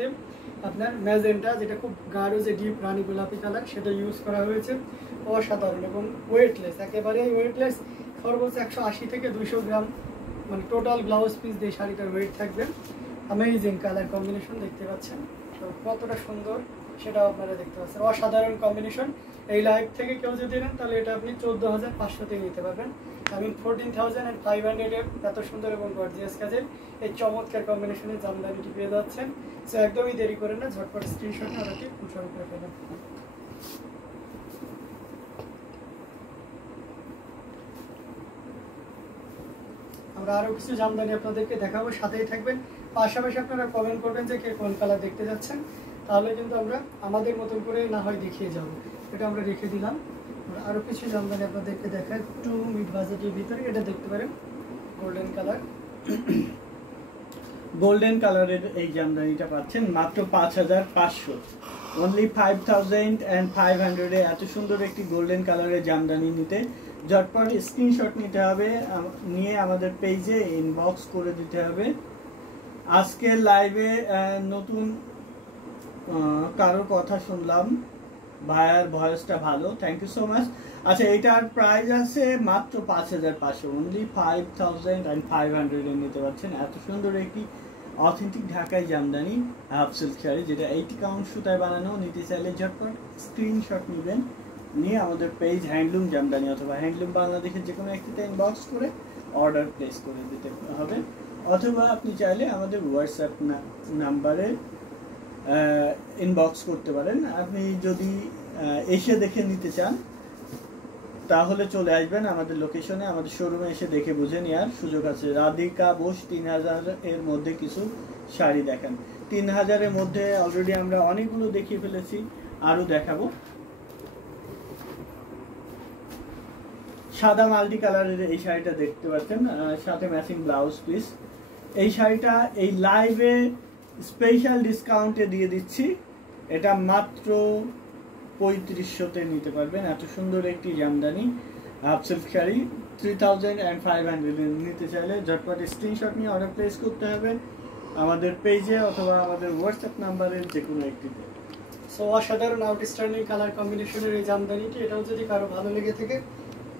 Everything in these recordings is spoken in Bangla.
সাথে আপনার ম্যাজেন্টা, যেটা খুব গাঢ় যে ডিপ রানী গোলাপি কালার, সেটা ইউজ করা হয়েছে। অসাধারণ এবং ওয়েটলেস, একেবারেই ওয়েটলেস। সর্বোচ্চ 180 থেকে 200 গ্রাম মানে টোটাল ব্লাউজ পিস দিয়ে শাড়িটার ওয়েট থাকবে। অ্যামেজিং কালার কম্বিনেশন দেখতে পাচ্ছেন, তো কতটা সুন্দর সেটাও আপনারা দেখতে পাচ্ছেন। অসাধারণ কম্বিনেশন। এই লাইভ থেকে কেউ যদি নেন তাহলে এটা আপনি 14,500-তে নিতে পারবেন। আমি 14,500-এ এত সুন্দর এবং গর্জিয়াস কাজের এই চমৎকার কম্বিনেশনের জামদানিটি পেয়ে যাচ্ছেন। সো একদমই দেরি করেন না, ঝটপট স্ক্রিনশট আমাকে কনফার্ম করে ফেলেন। আমরা আরও কিছু জামদানি আপনাদেরকে দেখাবো, সাথেই থাকবেন। পাশাপাশি আপনারা কমেন্ট করবেন যে কে কোন কালার দেখতে যাচ্ছেন, তাহলে কিন্তু আমরা আমাদের মতন করে না হয় দেখিয়ে যাব। এটা আমরা রেখে দিলাম। আরও কিছু জামদানি আপনাদেরকে দেখায় একটু মিড বাজেটের ভিতরে। এটা দেখতে পারেন গোল্ডেন কালার। গোল্ডেন কালারের এই জামদানিটা পাচ্ছেন মাত্র 5,500, অনলি 5,500-এ এত সুন্দর একটি গোল্ডেন কালারের জামদানি নিতে ঝটপট স্ক্রিনশট নিতে হবে, নিয়ে আমাদের পেজে ইনবক্স করে দিতে হবে। আজকের লাইভে নতুন কারোর কথা শুনলাম, ভাইয়ার ভয়েসটা ভালো, থ্যাংক ইউ সো মাচ। আচ্ছা, এটার প্রাইস আছে মাত্র 5,500, অনলি 5,500-এ নিতে পারছেন এত সুন্দর একটি অথেন্টিক ঢাকাই জামদানি হাফ সিল্ক শাড়ি, যেটা 80 কাউন্ট সুতায় বানানো। নিতে চাইলে ঝটপট স্ক্রিনশট নেবেন, নিয়ে আমাদের পেজ হ্যান্ডলুম জামদানি অথবা হ্যান্ডলুম বাংলাদেশের যে কোনো একটিতে ইনবক্স করে অর্ডার প্লেস করে দিতে হবে। অথবা আপনি চাইলে আমাদের হোয়াটসঅ্যাপ নাম্বারে ইনবক্স করতে পারেন। আপনি যদি এসে দেখে নিতে চান তাহলে চলে আসবেন আমাদের লোকেশনে, আমাদের শোরুমে এসে দেখে বুঝে নেওয়ার সুযোগ আছে। রাধিকা বোস 3,000-এর মধ্যে কিছু শাড়ি দেখান। 3,000-এর মধ্যে অলরেডি আমরা অনেকগুলো দেখিয়ে ফেলেছি, আরও দেখাবো। সাদা মাল্টি কালারের এই শাড়িটা দেখতে পাচ্ছেন, সাথে ম্যাচিং ব্লাউজ পিস। এই শাড়িটা এই লাইভে স্পেশাল ডিসকাউন্টে দিয়ে দিচ্ছি, এটা মাত্র 3,500-তে নিতে পারবেন। এত সুন্দর একটি জামদানি হাফ সিল্ক শাড়ি 3,500-এ নিতে চাইলে ঝটপট স্ক্রিনশট নিয়ে অর্ডার প্লেস করতে হবে আমাদের পেজে অথবা আমাদের হোয়াটসঅ্যাপ নাম্বারের যে কোনো একটিতে। সো অসাধারণ আউটস্ট্যান্ডিং কালার কম্বিনেশনের এই জামদানিটি, এটাও যদি কারো ভালো লেগে থাকে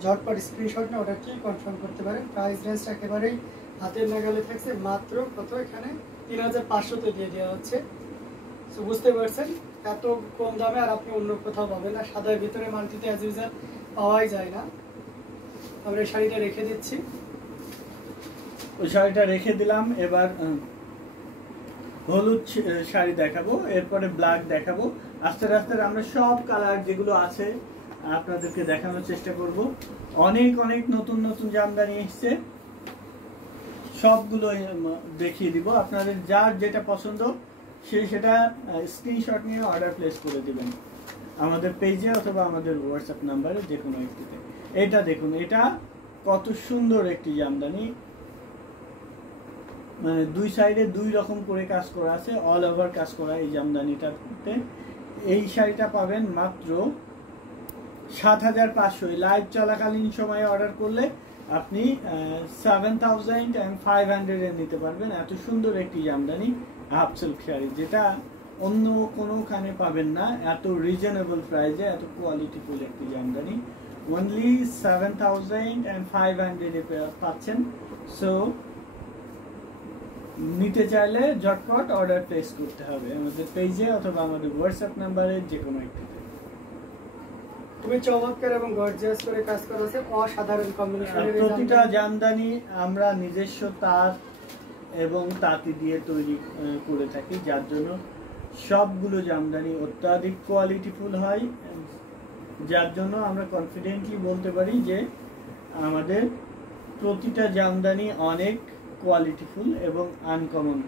ঝটপট স্ক্রিনশট নিয়ে অর্ডারটি কনফার্ম করতে পারেন। প্রাইস রেঞ্জটা একেবারেই হাতের নাগালে থাকছে, মাত্র কত, এখানে 3,500-তে দিয়ে দেওয়া হচ্ছে। সো বুঝতে পারছেন এত কম দামে আর আপনি অন্য কোথাও পাবেন না। সাদার ভিতরে মাল্টিতে অ্যাজ ইউজুয়াল পাওয়াই যায় না। আমরা এই শাড়িটা রেখে দিচ্ছি, ওই শাড়িটা রেখে দিলাম। এবার হলুদ শাড়ি দেখাবো, এরপরে ব্ল্যাক দেখাবো। আস্তে আস্তে আমরা সব কালার যেগুলো আছে আপনাদেরকে দেখানোর চেষ্টা করব। অনেক অনেক নতুন নতুন জামদানি এসছে, সবগুলো দেখিয়ে দিব। আপনাদের যার যেটা পছন্দ সেটা স্ক্রিনশট নিয়ে অর্ডার প্লেস করে দিবেন আমাদের পেজে অথবা আমাদের হোয়াটসঅ্যাপ নাম্বারে যে কোনো একটিতে। এটা দেখুন, এটা কত সুন্দর একটি জামদানি, মানে দুই সাইডে দুই রকম করে কাজ করা আছে, অল ওভার কাজ করা এই জামদানিটাতে। এই শাড়িটা পাবেন মাত্র 7,500। লাইভ চলাকালীন সময়ে অর্ডার করলে আপনি 7,500-এ নিতে পারবেন এত সুন্দর একটি জামদানি হাফ সিল্ক শাড়ি, যেটা অন্য কোনোখানে পাবেন না এত রিজনেবল প্রাইসে। এত কোয়ালিটিফুল একটি জামদানি অনলি 7,500-এ পাচ্ছেন। সো নিতে চাইলে ঝটপট অর্ডার প্লেস করতে হবে আমাদের পেজে অথবা আমাদের হোয়াটসঅ্যাপ নাম্বারে যে কোনো একটিতে। তুমি চমৎকার এবং গর্জিয়াস করে কাজ করেছে, অসাধারণ কম্বিনেশনের প্রতিটা জামদানি আমরা নিজস্ব তাঁত এবং তাঁতি দিয়ে তৈরি করে থাকি, যার জন্য সবগুলো জামদানি অত্যাধিক কোয়ালিটিফুল হয়, যার জন্য আমরা কনফিডেন্টলি বলতে পারি যে আমাদের প্রতিটা জামদানি অনেক কোয়ালিটিফুল এবং আনকমন।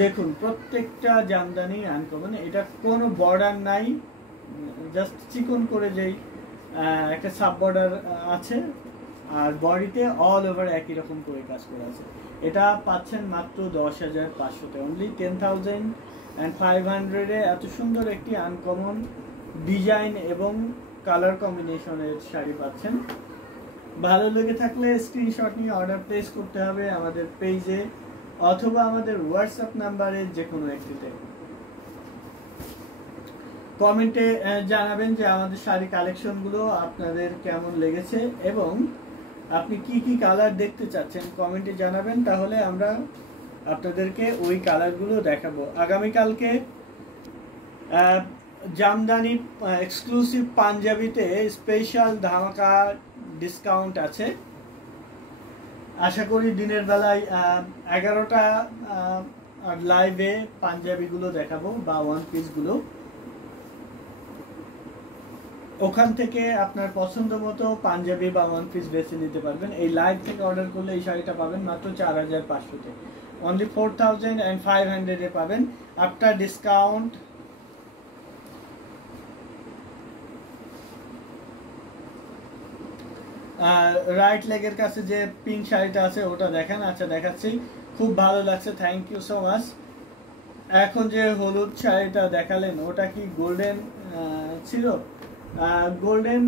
দেখুন প্রত্যেকটা জামদানি আনকমন, এটা কোনো বর্ডার নাই, জাস্ট চিকন করে যেই একটা সাব বর্ডার আছে, আর বডিতে অল ওভার একই রকম করে কাজ করা আছে। এটা পাচ্ছেন মাত্র 10,500-তে, অনলি 10,500-এ এত সুন্দর একটি আনকমন ডিজাইন এবং কালার কম্বিনেশনের শাড়ি পাচ্ছেন। ভালো লেগে থাকলে স্ক্রিনশট নিয়ে অর্ডার প্লেস করতে হবে আমাদের পেজে অথবা আমাদের হোয়াটসঅ্যাপ নাম্বারে যে কোনো একটিতে। কমেন্টে জানাবেন যে আমাদের শাড়ি কালেকশনগুলো আপনাদের কেমন লেগেছে এবং আপনি কি কি কালার দেখতে চাচ্ছেন কমেন্টে জানাবেন, তাহলে আমরা আপনাদেরকে ওই কালারগুলো দেখাবো। আগামীকালকে জামদানি এক্সক্লুসিভ পাঞ্জাবিতে স্পেশাল ধামাকা ডিসকাউন্ট আছে। আশা করি দিনের বেলায় 11টা লাইভে পাঞ্জাবিগুলো দেখাবো বা ওয়ান পিসগুলো। ওখান থেকে আপনার পছন্দ মতো পাঞ্জাবি বা ওয়ান পিস বেছে নিতে পারবেন। এই লাইভ থেকে অর্ডার করলে এই শাড়িটা পাবেন মাত্র 4500-তে, অনলি 4500-এ পাবেন আফটার ডিসকাউন্ট। রাইট লেগের কাছে যে পিঙ্ক শাড়িটা আছে ওটা দেখেন। আচ্ছা দেখাচ্ছি, খুব ভালো লাগছে, থ্যাংক ইউ সো মাচ। এখন যে হলুদ শাড়িটা দেখালেন ওটা কি গোল্ডেন ছিল? গোল্ডেন